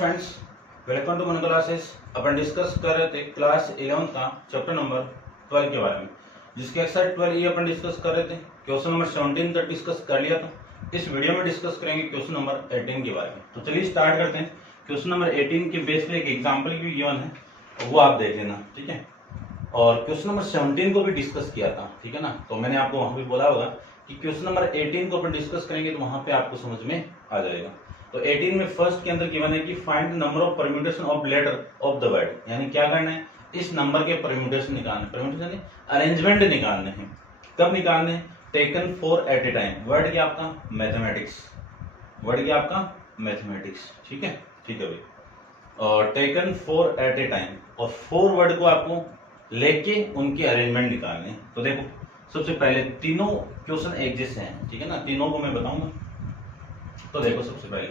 Friends, welcome to मन classes. अपन discuss कर रहे थे क्लास 11 का चैप्टर नंबर 12 के बारे में, जिसके एक्सरसाइज 12 ये अपन डिस्कस कर रहे थे। क्वेश्चन नंबर 17 तक डिस्कस कर लिया था। इस वीडियो में डिस्कस करेंगे क्वेश्चन नंबर 18 के बारे में। तो चलिए स्टार्ट करते हैं। क्वेश्चन नंबर 18 के बेस पे एक एग्जाम्पल भी गिवन है, वो आप देख लेना, ठीक है। और क्वेश्चन नंबर 17 को भी डिस्कस किया था, ठीक है ना। तो मैंने आपको वहां भी बोला होगा कि क्वेश्चन नंबर 18 को अपन डिस्कस करेंगे तो वहां पे आपको समझ में आ जाएगा। तो 18 में फर्स्ट के अंदर गिवन है कि find the number of permutation of letter of the word, यानी क्या करना है, इस नंबर के परम्यूटेशन निकालने, परम्यूटेशन यानी अरेंजमेंट निकालने हैं। कब निकालने हैं? Taken for at a time. Word क्या आपका? मैथमेटिक्स। वर्ड क्या आपका? मैथमेटिक्स, ठीक है, ठीक है भाई। और taken for at a time, और 4 वर्ड को आपको लेके उनके अरेंजमेंट निकालने हैं। तो देखो, सबसे पहले तीनों क्वेश्चन एक जैसे हैं, ठीक है ना, तीनों को मैं बताऊंगा। तो देखो, सबसे पहले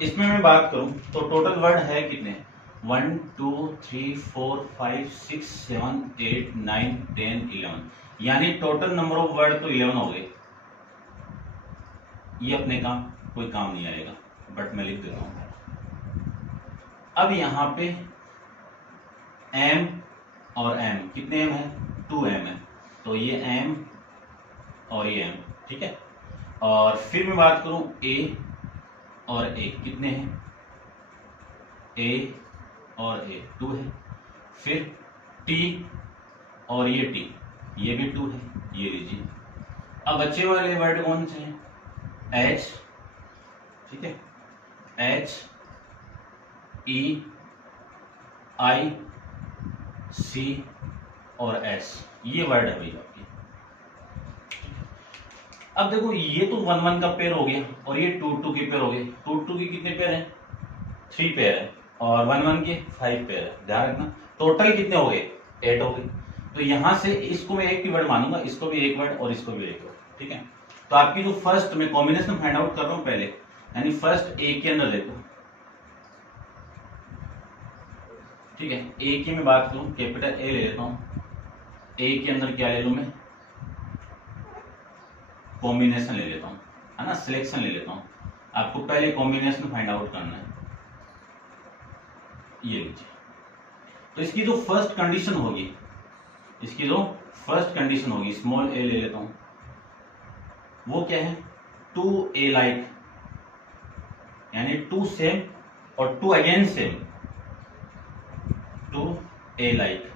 इसमें मैं बात करूं तो टोटल वर्ड है कितने? 1 2 3 4 5 6 7 8 9 10 11, यानी टोटल नंबर ऑफ वर्ड तो 11 हो गए। ये अपने का कोई काम नहीं आएगा, बट मैं लिख देता हूं। अब यहां पे एम और एम, कितने एम है? 2 एम है। तो ये एम और ये एम, ठीक है। और फिर मैं बात करूं ए और ए, कितने हैं? ए और ए 2 है। फिर टी और ये टी, ये भी 2 है, ये लीजिए। अब बच्चे वाले वर्ड कौन से हैं? एच, ठीक है, एच ई आई सी और एस, ये वर्ड है भाई आपकी। अब देखो, ये तो 1 1 का पेयर हो गया और ये 2 2 के पेयर हो गए। 2 2 के कितने पेयर हैं? 3 पेयर है, और 1 1 के 5 पेयर है। ध्यान रखना, टोटल कितने हो गए? 8 हो गए। तो यहां से इसको मैं एक ही वर्ड मानूंगा, इसको भी एक वर्ड और इसको भी एक वर्ड, ठीक है। तो आपकी जो फर्स्ट में कॉम्बिनेशन फाइंड आउट कर रहा हूं पहले, यानी फर्स्ट ए के अंदर देखो, ठीक है। ए की मैं बात करूं, कैपिटल ए ले लेता हूं। ए के अंदर क्या ले लूं मैं? कॉम्बिनेशन ले लेता हूं, है ना, सिलेक्शन ले लेता हूं। आपको पहले कॉम्बिनेशन फाइंड आउट करना है, ये लीजिए। तो इसकी जो फर्स्ट कंडीशन होगी, इसकी जो फर्स्ट कंडीशन होगी, स्मॉल ए ले लेता हूं, वो क्या है? 2 ए लाइक, यानी 2 सेम और 2 अगेन सेम, 2 ए लाइक।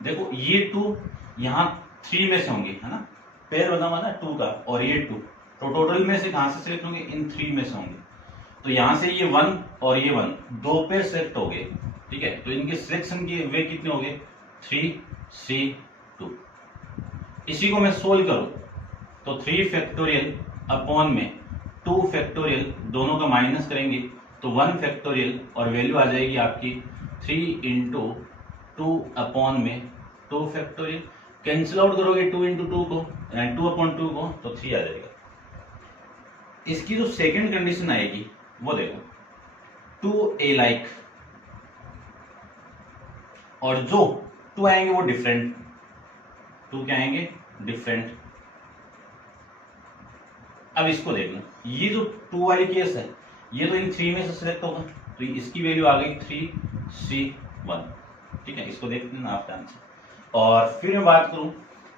देखो, ये 2 यहां 3 में से होंगे, है ना, पेयर बना हुआ ना 2 का, और ये 2, तो टोटल में से कहां से सिलेक्ट होंगे? इन 3 में से होंगे। तो यहां से ये 1 और ये 1, 2 पेयर सिलेक्ट हो गए, ठीक है। तो इनके सिलेक्शन के वे कितने हो गए? 3C2। इसी को मैं सोल्व करूं तो 3 फैक्टोरियल अपॉन में 2 फैक्टोरियल, दोनों का माइनस करेंगे तो 1 फैक्टोरियल, और वैल्यू आ जाएगी आपकी 3 इंटू 2 अपॉन में 2 फैक्टोरियल। कैंसिल आउट करोगे 2 इंटू 2 को, 2 अपॉन 2 को, तो 3 आ जाएगा। इसकी जो सेकंड कंडीशन आएगी वो देखो, 2 ए लाइक, और जो 2 आएंगे वो डिफरेंट, 2 क्या आएंगे? डिफरेंट। अब इसको देखना, ये जो 2 वाली केस है, ये तो इन 3 में से सिलेक्ट होगा, तो इसकी वैल्यू आ गई 3C1, ठीक है। इसको देख लेना आप ध्यान से। और फिर मैं बात करूं,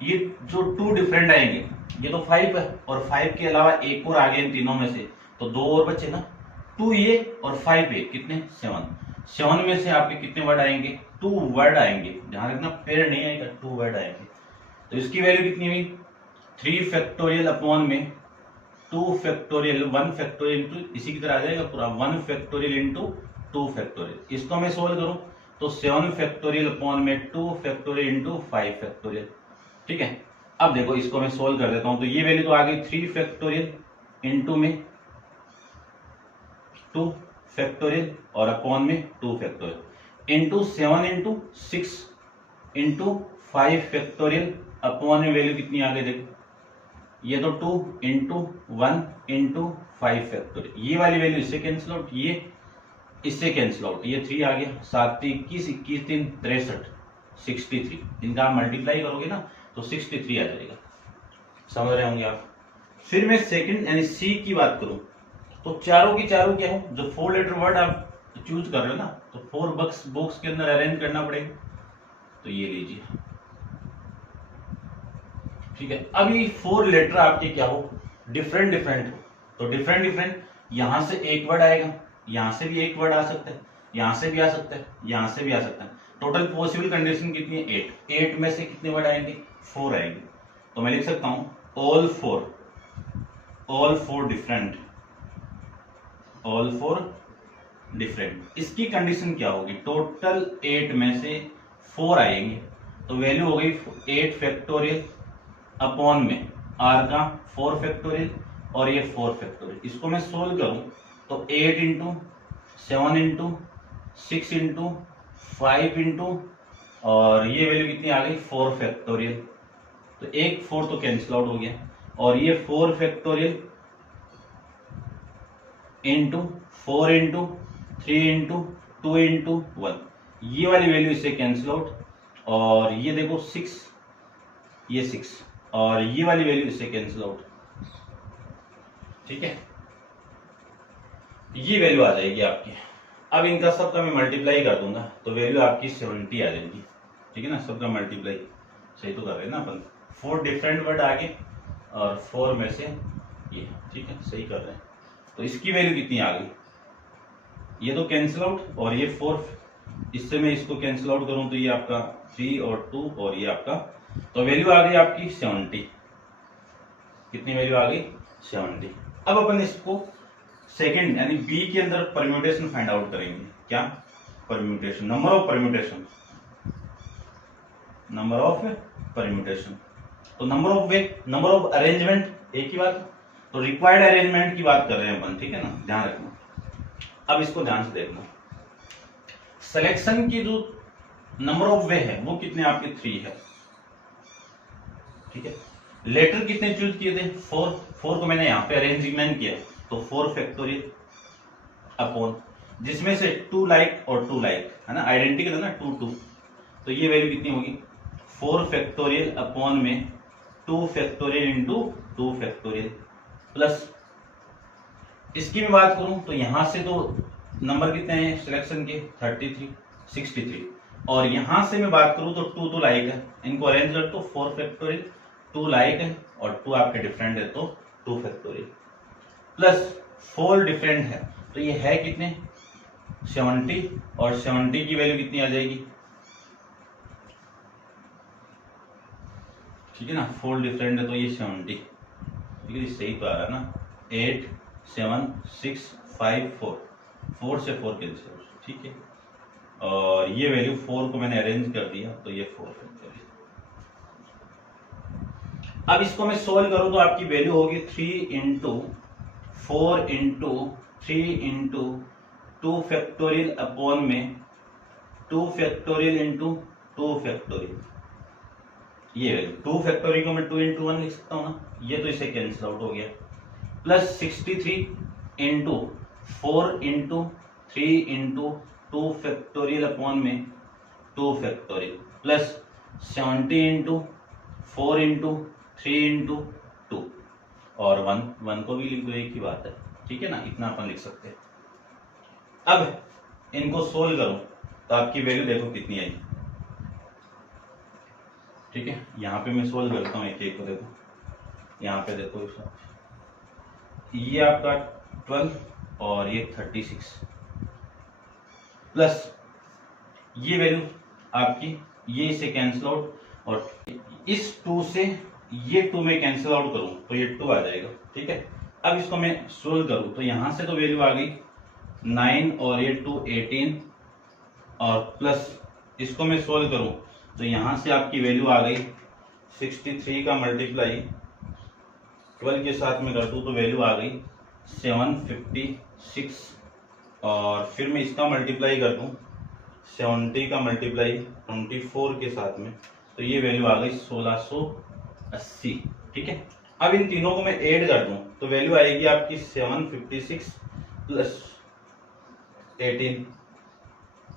ये जो 2 डिफरेंट आएंगे, ये तो 5 है, और 5 के अलावा एक और आ गए इन तीनों में से, तो 2 और बचे ना, 2 ये और 5 ये, कितने? 7। 7 में से आपके कितने वर्ड आएंगे? 2 वर्ड आएंगे। ध्यान रखना, पेयर नहीं आएगा, 2 वर्ड आएंगे। तो इसकी वैल्यू कितनी हुई? 3 फैक्टोरियल अपॉन में 2 फैक्टोरियल, 1 फैक्टोरियल इंटू, इसी की तरह आ जाएगा पूरा, 1 फैक्टोरियल इंटू 2 फैक्टोरियल। इसको मैं सोल्व करूं तो 7 फैक्टोरियल अपॉन में 2 फैक्टोरियल इंटू 5 फैक्टोरियल, ठीक है। अब देखो, इसको मैं सोल्व कर देता हूं, तो ये वैल्यू तो आ गई 3 फैक्टोरियल इंटू में 2 फैक्टोरियल और अपॉन में 2 factorial into 7 into 6 into 5 factorial upon में वैल्यू कितनी आ गई? देखो, ये तो 2 इंटू 1 इंटू 5 फैक्टोरियल, ये वाली वैल्यू इससे कैंसिल आउट, ये इससे कैंसिल आउट, ये 3 आ गया। 7 21 21 3 63, 63, इनका आप मल्टीप्लाई करोगे ना तो 63 आ जाएगा। समझ रहे होंगे आप। फिर मैं सेकंड यानी सी की बात करूं तो चारों की चारों क्या हो, जो 4 लेटर वर्ड आप तो चूज कर रहे हो ना, तो 4 बॉक्स के अंदर अरेंज करना पड़ेगा। तो ये लीजिए, ठीक है। अभी 4 लेटर आपके क्या हो, डिफरेंट डिफरेंट हो, तो डिफरेंट डिफरेंट यहां से एक वर्ड आएगा, यहां से भी एक वर्ड आ सकता है, यहां से भी आ सकता है, यहां से भी आ सकता है। टोटल पॉसिबल कंडीशन कितनी है, 8। 8 में से कितने वर्ड आएंगे, 4 आएंगे। तो मैं लिख सकता हूं all four different, all four different. इसकी कंडीशन क्या होगी, टोटल 8 में से 4 आएंगे, तो वैल्यू हो गई 8 फैक्टोरियल अपॉन में r का 4 फैक्टोरियल और ये 4 फैक्टोरियल। इसको मैं सोल्व करूं तो 8 इंटू 7 इंटू 6 इंटू 5 इंटू, और ये वैल्यू कितनी आ गई 4 फैक्टोरियल। तो एक 4 तो कैंसिल आउट हो गया, और ये 4 factorial into 4 into 3 into 2 into 1, ये वाली वैल्यू इससे कैंसिल आउट, और ये देखो 6, ये 6, और ये वाली वैल्यू इससे कैंसिल आउट, ठीक है। ये वैल्यू आ जाएगी आपकी। अब इनका सबका मैं मल्टीप्लाई कर दूंगा तो वैल्यू आपकी 70 आ जाएगी, ठीक है ना। सबका मल्टीप्लाई सही तो कर रहे हैं ना अपन, 4 डिफरेंट वर्ड आगे और 4 में से ये, ठीक है, सही कर रहे हैं। तो इसकी वैल्यू कितनी आ गई, ये तो कैंसिल आउट, और ये 4, इससे मैं इसको कैंसिल आउट करूं तो ये आपका 3 और 2 और ये आपका, तो वैल्यू आ गई आपकी 70। कितनी वैल्यू आ गई, 70। अब अपन इसको सेकंड यानी बी के अंदर परम्यूटेशन फाइंड आउट करेंगे। क्या permutation, number of permutation, number of permutation. तो number of way, number of arrangement एक ही बात, तो रिक्वायर्ड अरेंजमेंट की बात कर रहे हैं अपन, ठीक है ना, ध्यान रखना। अब इसको ध्यान से देखना, सिलेक्शन की जो नंबर ऑफ वे है वो कितने आपके 3 है, ठीक है। लेटर कितने चूज किए थे, 4 को मैंने यहाँ पे अरेंजमेंट किया तो 4 फैक्टोरियल अपॉन, जिसमें से 2 लाइक और 2 लाइक है ना, आइडेंटिकल है ना, 2 2, तो ये वैल्यू कितनी होगी 4 फैक्टोरियल अपॉन में 2 फैक्टोरियल इंटू 2 फैक्टोरियल, प्लस इसकी मैं बात करूं तो यहां से तो नंबर कितने हैं सिलेक्शन के 33 63, और यहां से मैं बात करूं तो 2 तो लाइक है, इनको अरेंज कर तो 4 फैक्टोरियल, 2 लाइक है और 2 आपके डिफरेंट है तो 2 फैक्टोरियल, प्लस 4 डिफरेंट है, तो ये है कितने 70, और 70 की वैल्यू कितनी आ जाएगी, ठीक है ना, 4 डिफरेंट है तो ये 70, ठीक है, सही तो आ रहा है ना, 8 7 6 5 4 से 4 कैंसिल, ठीक है, और ये वैल्यू 4 को मैंने अरेंज कर दिया तो ये 4 फैक्टोरियल। अब इसको मैं सोल्व करूं तो आपकी वैल्यू होगी 3 into 4 into 3 into 2 factorial upon में 2 फैक्टोरियल इंटू 2 फैक्टोरियल, ये वैल्यू 2 फैक्टोरियल को मैं 2 इंटू 1 लिख सकता हूँ ना, ये तो इसे कैंसिल आउट हो गया, plus 63 into 4 into 3 into 2 factorial upon में 2 factorial, plus 70 into 4 into 3 into 2 और 1 को भी लिख दो, एक ही बात है, ठीक है ना, इतना अपन लिख सकते हैं। अब इनको सोल्व करो तो आपकी वैल्यू देखो कितनी आई, ठीक है। यहां पे मैं सोल्व करता हूँ एक एक को, देखो यहाँ पे देखो, ये आपका 12 और ये 36, प्लस ये वैल्यू आपकी, ये इसे कैंसिल आउट, और इस 2 से ये 2 में कैंसिल आउट करूं तो ये 2 आ जाएगा, ठीक है। अब इसको मैं सोल्व करूं तो यहां से तो वैल्यू आ गई 9 और ये 2 18, और प्लस इसको मैं सोल्व करूं तो यहां से आपकी वैल्यू आ गई 63 का मल्टीप्लाई 12 के साथ में कर दूं तो वैल्यू आ गई 756, और फिर मैं इसका मल्टीप्लाई कर दूं 70 का मल्टीप्लाई 24 के साथ में तो ये वैल्यू आ गई 1680, ठीक है। अब इन तीनों को मैं ऐड कर दूं तो वैल्यू आएगी आपकी 756 प्लस 18,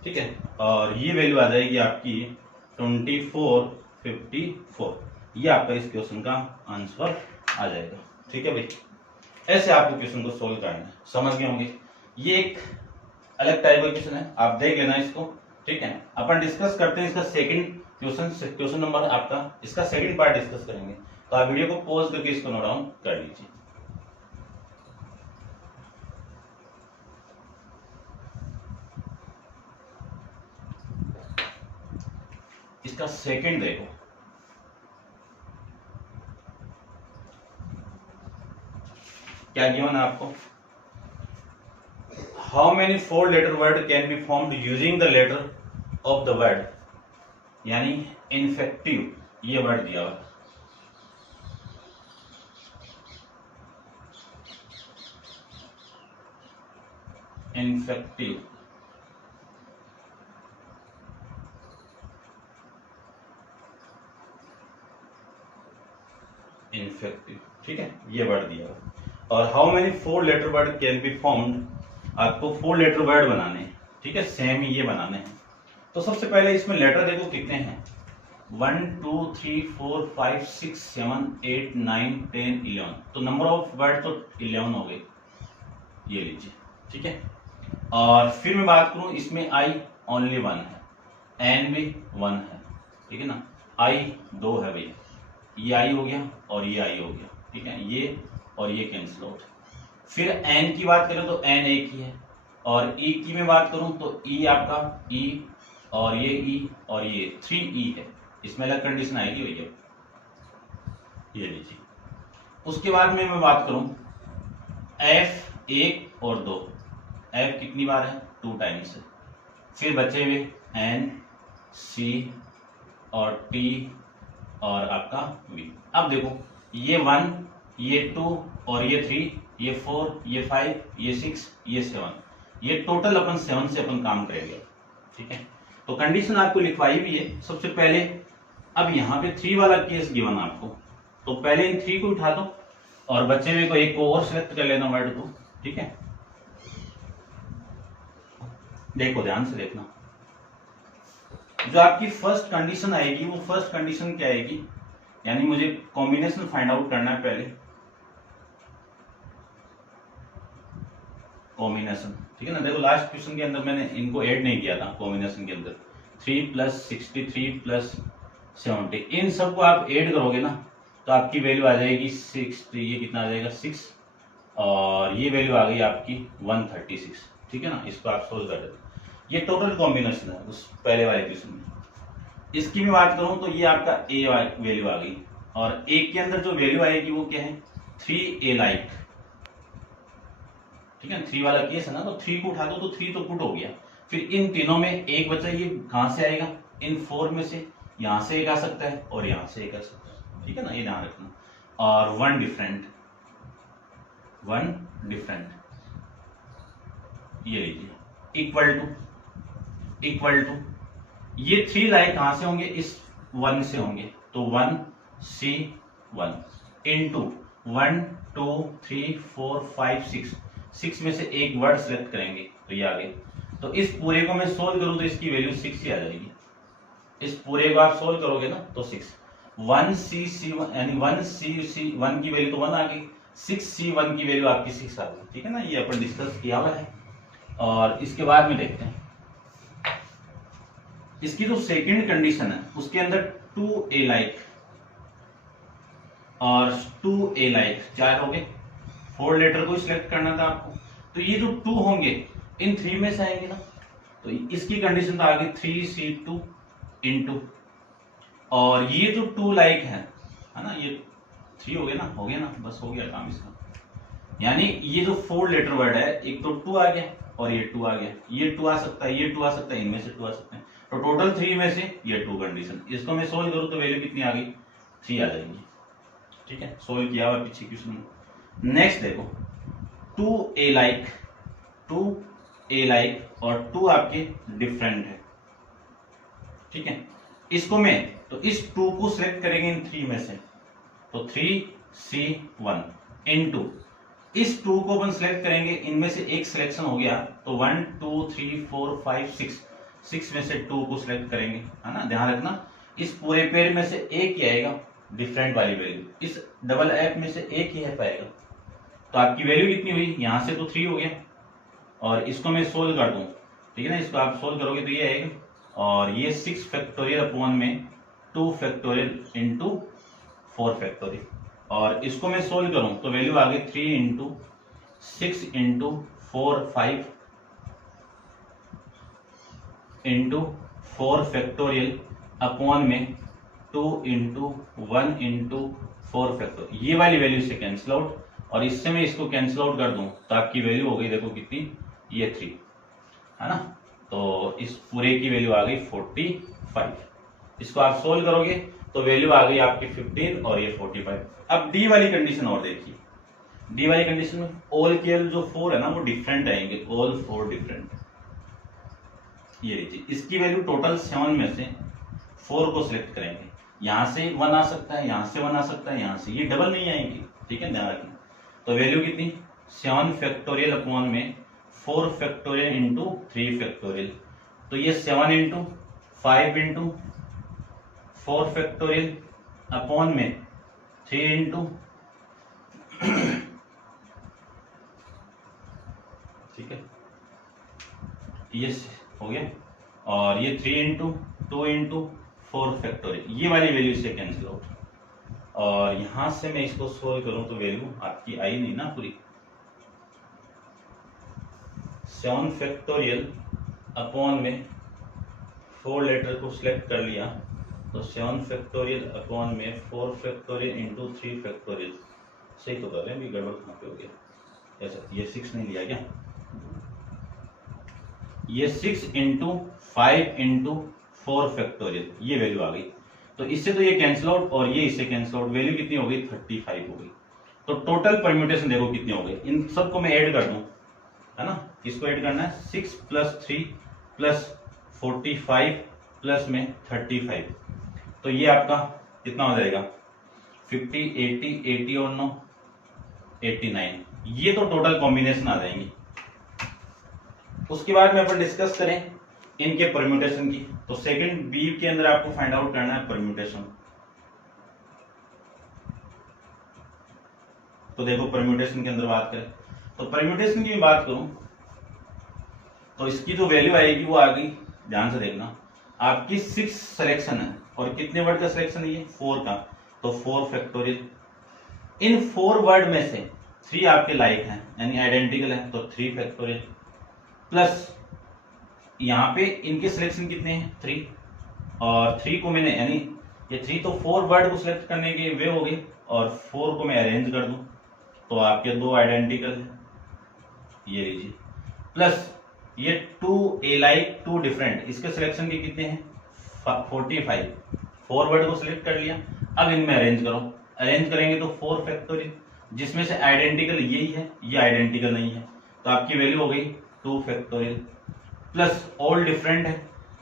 ठीक है, और ये वैल्यू आ जाएगी आपकी 2454। ये आपका इस क्वेश्चन का आंसर आ जाएगा, ठीक है भाई। ऐसे आपको क्वेश्चन को सोल्व करना है, समझ गए होंगे। ये एक अलग टाइप का क्वेश्चन है, आप देख लेना इसको, ठीक है। अपन डिस्कस करते हैं इसका सेकंड क्वेश्चन नंबर आपका, इसका सेकंड पार्ट डिस्कस करेंगे। तो आप वीडियो को पॉज करके इसको नोट डाउन कर लीजिए। इसका सेकंड देखो, क्या गिवन है आपको, how many 4 letter word can be formed using the letter of the word, यानी इन्फेक्टिव, ये वर्ड दिया हुआ, इन्फेक्टिव, इन्फेक्टिव, ठीक है, ये वर्ड दिया हुआ। और how many 4 letter word can be formed, आपको 4 लेटर वर्ड बनाने हैं, ठीक है, सेम ये बनाने हैं। तो सबसे पहले इसमें लेटर देखो कितने हैं, 1 2 3 4 5 6 7 8 9 10 11, तो नंबर ऑफ वर्ड तो 11 हो गए, ये लीजिए, ठीक है। और फिर मैं बात करूं, इसमें आई ओनली 1 है, एन भी 1 है, ठीक है ना, आई 2 है भैया, ये आई हो गया और ये आई हो गया, ठीक है, ये और ये कैंसिल आउट। फिर एन की बात करें तो एन एक ही है, और ई की मैं बात करूं तो ई आपका ई और ये ई और ये 3 ई है, इसमें अलग कंडीशन आएगी भैया, ये लीजिए। उसके बाद में मैं बात करूं एफ 1 और 2, एफ कितनी बार है, 2 टाइम्स है। फिर बचे हुए एन सी और टी और आपका वी। अब देखो ये 1 ये 2 और ये 3 ये 4 ये 5 ये 6 ये 7, ये टोटल अपन 7 से अपन काम करेंगे, ठीक है। तो कंडीशन आपको लिखवाई भी है सबसे पहले। अब यहाँ पे 3 वाला केस गिवन आपको, तो पहले इन 3 को उठा दो और बच्चे हुए को एक को और सिलेक्ट कर लेना वर्ड को, ठीक है। देखो ध्यान से देखना, जो आपकी फर्स्ट कंडीशन आएगी वो फर्स्ट कंडीशन क्या आएगी, यानी मुझे कॉम्बिनेशन फाइंड आउट करना है पहले, कॉम्बिनेशन, ठीक है ना। देखो लास्ट क्वेश्चन के अंदर मैंने इनको ऐड नहीं किया था कॉम्बिनेशन के अंदर, 3 + 63 + 70, इन सबको आप ऐड करोगे ना तो आपकी वैल्यू आ जाएगी 60, ये कितना आ जाएगा 6, और ये वैल्यू आ गई आपकी 136, ठीक है ना। इसको आप सोल्व कर देते, ये टोटल कॉम्बिनेशन है उस पहले वाले क्वेश्चन में। इसकी भी बात करूं तो ये आपका ए वैल्यू आ गई, और एक के अंदर जो वैल्यू आएगी वो क्या है 3a लाइक, ठीक है, 3 वाला केस है ना, तो 3 को उठा दो तो 3 तो पुट हो गया। फिर इन तीनों में एक बचा, ये कहां से आएगा, इन 4 में से यहां से एक आ सकता है और यहां से एक आ सकता है, ठीक है ना, ये ध्यान रखना। और 1 डिफरेंट, ये लीजिए, इक्वल टू ये 3 लाइक कहां से होंगे, इस 1 से होंगे, तो 1C1 इनटू 1 2 3 4 5 6 में से एक वर्ड सिलेक्ट करेंगे तो ये आ गए। तो इस पूरे को मैं सोल्व करूं तो इसकी वैल्यू 6 ही आ जाएगी, इस पूरे को आप सोल्व करोगे ना तो 6, 1C1 यानी 1C1 की वैल्यू तो 1 आ गई, 6C1 की वैल्यू आपकी 6 आ गई, ठीक है ना, ये अपन डिस्कस किया हुआ है। और इसके बाद में देखते हैं इसकी जो सेकंड कंडीशन है उसके अंदर 2a लाइक और 2a लाइक 4 हो गए, 4 लेटर को सिलेक्ट करना था आपको, तो ये जो 2 होंगे इन 3 में से आएंगे ना, तो इसकी कंडीशन तो आ गई 3C2 इनटू, और ये जो 2 लाइक है ना, ये 3 हो गया ना, बस हो गया काम इसका। यानी ये जो 4 लेटर वर्ड है, एक तो 2 आ गया और ये 2 आ गया, ये 2 आ सकता है, ये 2 आ सकता है, इनमें से 2 आ सकते हैं, तो टोटल 3 में से ये 2 कंडीशन। इसको मैं सोल्व करूं तो वैल्यू कितनी आ गई, 3 आ जाएगी, ठीक है, सोल्व किया हुआ पीछे क्वेश्चन में। नेक्स्ट देखो 2a लाइक और 2 आपके डिफरेंट है, ठीक है। इसको मैं तो इस 2 को सिलेक्ट करेंगे इन 3 में से, तो 3C1 इनटू इस 2 को अपन सिलेक्ट करेंगे, इनमें से एक सिलेक्शन हो गया, तो 1 2 3 4 5 6 में से 2 को सिलेक्ट करेंगे, है ना, ध्यान रखना इस पूरे पेयर में से एक ही आएगा डिफरेंट वाली वैल्यू, इस डबल एफ में से एक ही है पाएगा, तो आपकी वैल्यू कितनी हुई, यहां से तो 3 हो गया और इसको मैं सोल्व कर दूं, ठीक है ना, इसको आप सोल्व करोगे तो ये आएगा, और ये 6 फैक्टोरियल अपॉन में 2 फैक्टोरियल इंटू 4 फैक्टोरियल, और इसको मैं सोल्व करूं तो वैल्यू आ गई 3 into 6 into 4 5 into 4 factorial upon में 2 इंटू 1 इंटू 4 फैक्टोरियल। ये वाली वैल्यू से कैंसिल आउट, और इससे मैं इसको कैंसिल आउट कर दूं तो आपकी वैल्यू हो गई, देखो कितनी, ये 3 है ना, तो इस पूरे की वैल्यू आ गई 45। इसको आप सोल्व करोगे तो वैल्यू आ गई आपकी 15 और ये 45। अब डी वाली कंडीशन और देखिए, डी वाली कंडीशन में ऑल केवल जो 4 है ना वो डिफरेंट आएंगे, ऑल 4 डिफरेंट। ये लीजिए, इसकी वैल्यू टोटल 7 में से 4 को सिलेक्ट करेंगे, यहां से 1 आ सकता है, यहां से 1 आ सकता है, यहां से, ये डबल नहीं आएंगी, ठीक है, ध्यान रखना। तो वैल्यू कितनी, 7 फैक्टोरियल अपॉन में 4 फैक्टोरियल इंटू 3 फैक्टोरियल, तो ये 7 इंटू 5 इंटू 4 फैक्टोरियल अपॉन में 3 इंटू ठीक है, ये हो गया, और ये 3 इंटू 2 इंटू 4 फैक्टोरियल, ये वाली वैल्यू से कैंसिल आउट, और यहां से मैं इसको सोल्व करूं तो वैल्यू आपकी आई नहीं ना पूरी। 7 फैक्टोरियल अपॉन में 4 लेटर को सिलेक्ट कर लिया, तो 7 फैक्टोरियल अपॉन में 4 फैक्टोरियल इंटू 3 फैक्टोरियल, सही तो कर रहे हैं, गड़बड़ कहाँ पे हो गया, ऐसा, ये 6 नहीं लिया क्या, ये 6 इंटू 5 इंटू 4 फैक्टोरियल, ये वैल्यू आ गई, तो इससे तो ये कैंसिल आउट और ये इससे कैंसिल आउट, वैल्यू कितनी हो गई, 35 हो गई। तो टोटल परम्यूटेशन देखो कितने हो गए, इन सबको मैं ऐड कर दूं, है ना, इसको ऐड करना है, 6 प्लस 3 प्लस 45 प्लस में 35, तो ये आपका कितना हो जाएगा, 50 80 80 और 9 89, ये तो टोटल कॉम्बिनेशन आ जाएंगी। उसके बाद में अपन डिस्कस करें इनके परम्यूटेशन की, तो सेकंड बी के अंदर आपको फाइंड आउट करना है परम्यूटेशन। तो देखो परम्यूटेशन के अंदर बात करें, तो परम्यूटेशन की बात करूं तो इसकी जो वैल्यू आएगी वो आ गई, ध्यान से देखना, आपकी 6 सिलेक्शन है, और कितने वर्ड का सिलेक्शन है ये, 4 का, तो 4 फैक्टोरियल, इन 4 वर्ड में से 3 आपके लाइक हैं यानी आइडेंटिकल है, तो 3 फैक्टोरियल, प्लस यहाँ पे इनके सिलेक्शन कितने हैं, 3, और 3 को मैंने, यानी ये 3 तो 4 वर्ड को सिलेक्ट करने के वे हो गए, और 4 को मैं अरेंज कर दूं तो आपके 2 आइडेंटिकल है, ये लीजिए, प्लस ये 2 ए लाइक 2 डिफरेंट, इसके सिलेक्शन के कितने हैं, 45, 4 वर्ड को सिलेक्ट कर लिया, अब इनमें अरेंज करो, अरेंज करेंगे तो 4 फैक्टोरियल, जिसमें से आइडेंटिकल यही है, ये आइडेंटिकल नहीं है, तो आपकी वैल्यू हो गई 2 फैक्टोरियल, प्लस ऑल डिफरेंट है,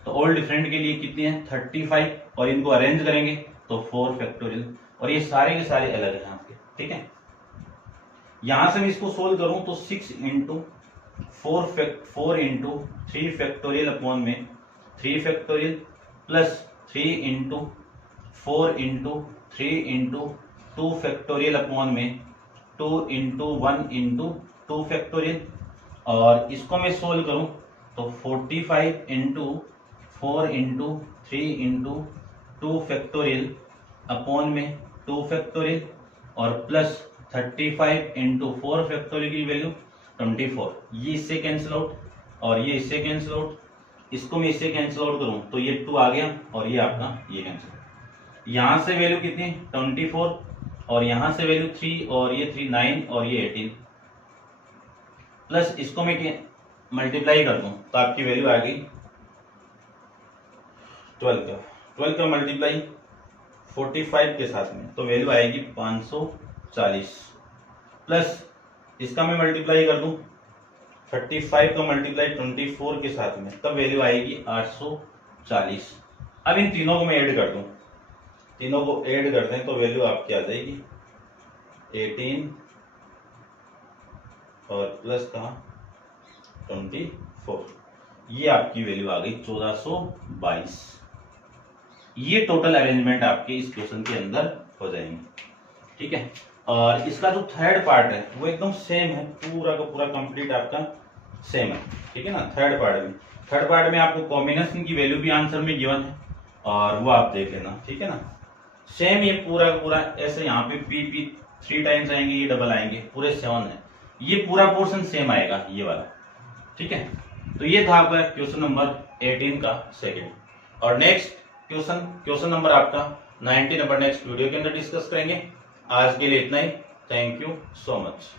तो ऑल डिफरेंट के लिए कितने हैं, 35, और इनको अरेंज करेंगे तो 4 फैक्टोरियल, और ये सारे के सारे अलग हैं आपके, ठीक है। यहां से मैं इसको सोल्व करूं तो 6 इंटू 4 इंटू 3 फैक्टोरियल अपॉन में 3 factorial plus 3 into 4 into 3 into 2 factorial upon में 2 इंटू 1 इंटू 2 फैक्टोरियल, और इसको मैं सोल्व करूं तो 45 into 4 into 3 into 2 factorial upon में 2 फैक्टोरियल, और प्लस 35 इंटू 4 फैक्टोरियल की वैल्यू 24, ये इससे कैंसिल आउट और ये इससे कैंसिल आउट, इसको मैं इससे कैंसिल आउट करूं तो ये 2 आ गया, और ये आपका ये कैंसिल, यहां से वैल्यू कितनी, 24, और यहां से वैल्यू 3, और ये 3 9, और ये 18, प्लस इसको मैं मल्टीप्लाई कर दूं तो आपकी वैल्यू आ गई 12 का मल्टीप्लाई 45 के साथ में, तो वैल्यू आएगी 540, प्लस इसका मैं मल्टीप्लाई कर दूं 35 का मल्टीप्लाई 24 के साथ में, तब वैल्यू आएगी 840। अब इन तीनों को मैं ऐड कर दूं, तीनों को ऐड करते हैं तो वैल्यू आपकी आ जाएगी 18 और प्लस का 24, ये आपकी वैल्यू आ गई 1422। ये टोटल अरेंजमेंट आपके इस क्वेश्चन के अंदर हो जाएंगे, ठीक है। और इसका जो थर्ड पार्ट है वो एकदम सेम है, पूरा का पूरा कंप्लीट आपका सेम है, ठीक है ना। थर्ड पार्ट में आपको कॉम्बिनेशन की वैल्यू भी आंसर में गिवन है और वो आप देख लेना, ठीक है ना। सेम ये पूरा पूरा ऐसे यहाँ पे पी 3 टाइम्स आएंगे, ये डबल आएंगे, पूरे 7 है, ये पूरा पोर्शन सेम आएगा ये वाला, ठीक है। तो ये था आपका क्वेश्चन नंबर 18 का सेकंड। और नेक्स्ट क्वेश्चन नंबर आपका 19 नंबर नेक्स्ट वीडियो के अंदर डिस्कस करेंगे। आज के लिए इतना ही। Thank you so much.